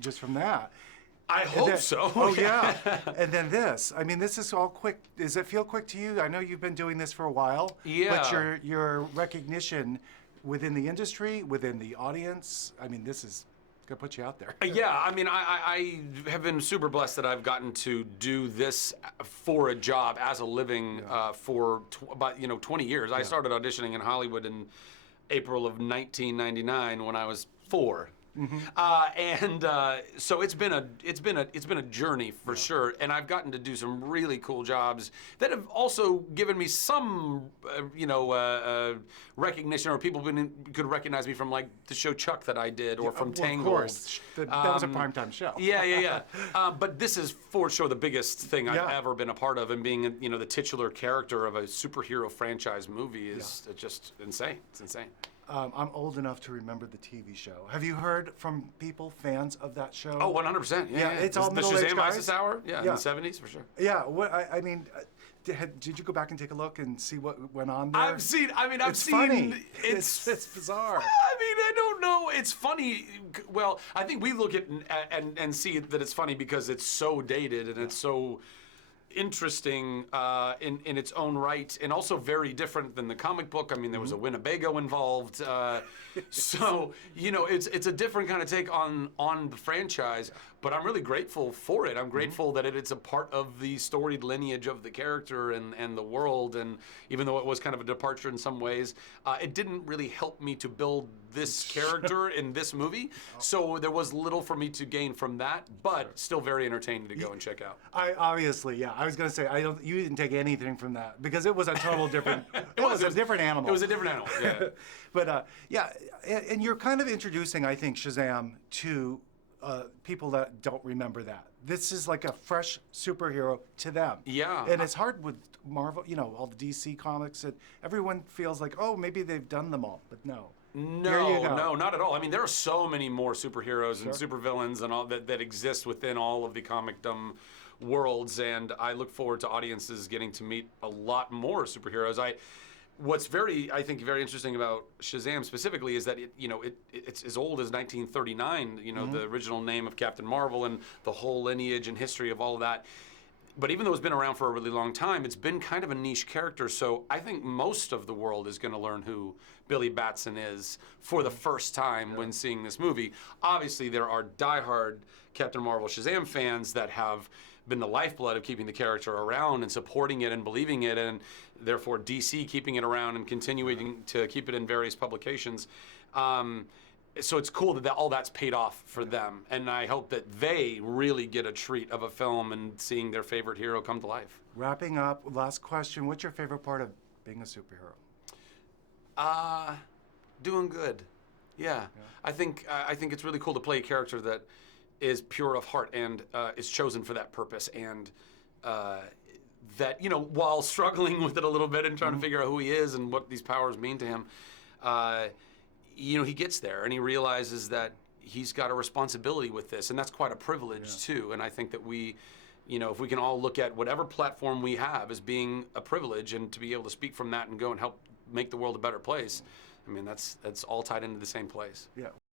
just from that. I hope so. Oh yeah. And then this. I mean, this is all quick. Does it feel quick to you? I know you've been doing this for a while. Yeah. But your recognition within the industry, within the audience, I mean, this is gonna put you out there. Yeah, I mean, I have been super blessed that I've gotten to do this for a job as a living for about 20 years. I started auditioning in Hollywood in April of 1999 when I was 4. So it's been a journey for sure, and I've gotten to do some really cool jobs that have also given me some recognition, or people could recognize me from like the show Chuck that I did, or from Tangled. Of course, that was a primetime show. Yeah. But this is for sure the biggest thing I've ever been a part of, and being the titular character of a superhero franchise movie is just insane. It's insane. I'm old enough to remember the TV show. Have you heard from people, fans of that show? Oh, 100%. Yeah. It's all the middle-aged Shazam guys. ISIS Hour. Yeah, in the 70s for sure. Yeah. What I mean, did you go back and take a look and see what went on there? I've seen. It's funny. It's bizarre. I mean, I don't know. It's funny. Well, I think we look at and see that it's funny because it's so dated and it's so interesting in its own right, and also very different than the comic book. I mean, there was a Winnebago involved, so it's a different kind of take on the franchise. But I'm really grateful for it. I'm grateful that it's a part of the storied lineage of the character and the world. And even though it was kind of a departure in some ways, it didn't really help me to build this character in this movie. So there was little for me to gain from that, but still very entertaining to go and check out. I was gonna say you didn't take anything from that because it was a total different. it was a different animal. It was a different animal. Yeah. But and you're kind of introducing, I think, Shazam to people that don't remember that. This is like a fresh superhero to them. Yeah. And it's hard with Marvel, all the DC comics, that everyone feels like, oh, maybe they've done them all, but no. No, not at all. I mean, there are so many more superheroes and supervillains and all that exist within all of the comicdom worlds, and I look forward to audiences getting to meet a lot more superheroes. What's I think very interesting about Shazam specifically is that it's as old as 1939. The original name of Captain Marvel and the whole lineage and history of all of that. But even though it's been around for a really long time, it's been kind of a niche character. So I think most of the world is going to learn who Billy Batson is for the first time when seeing this movie. Obviously, there are diehard Captain Marvel Shazam fans that have been the lifeblood of keeping the character around and supporting it and believing it, and therefore DC keeping it around and continuing to keep it in various publications. So it's cool that all that's paid off for them, and I hope that they really get a treat of a film and seeing their favorite hero come to life. Wrapping up, last question, what's your favorite part of being a superhero? Doing good. Yeah. I think it's really cool to play a character that is pure of heart and is chosen for that purpose, and that while struggling with it a little bit and trying to figure out who he is and what these powers mean to him, he gets there and he realizes that he's got a responsibility with this, and that's quite a privilege too. And I think that we, if we can all look at whatever platform we have as being a privilege, and to be able to speak from that and go and help make the world a better place, I mean, that's all tied into the same place. Yeah.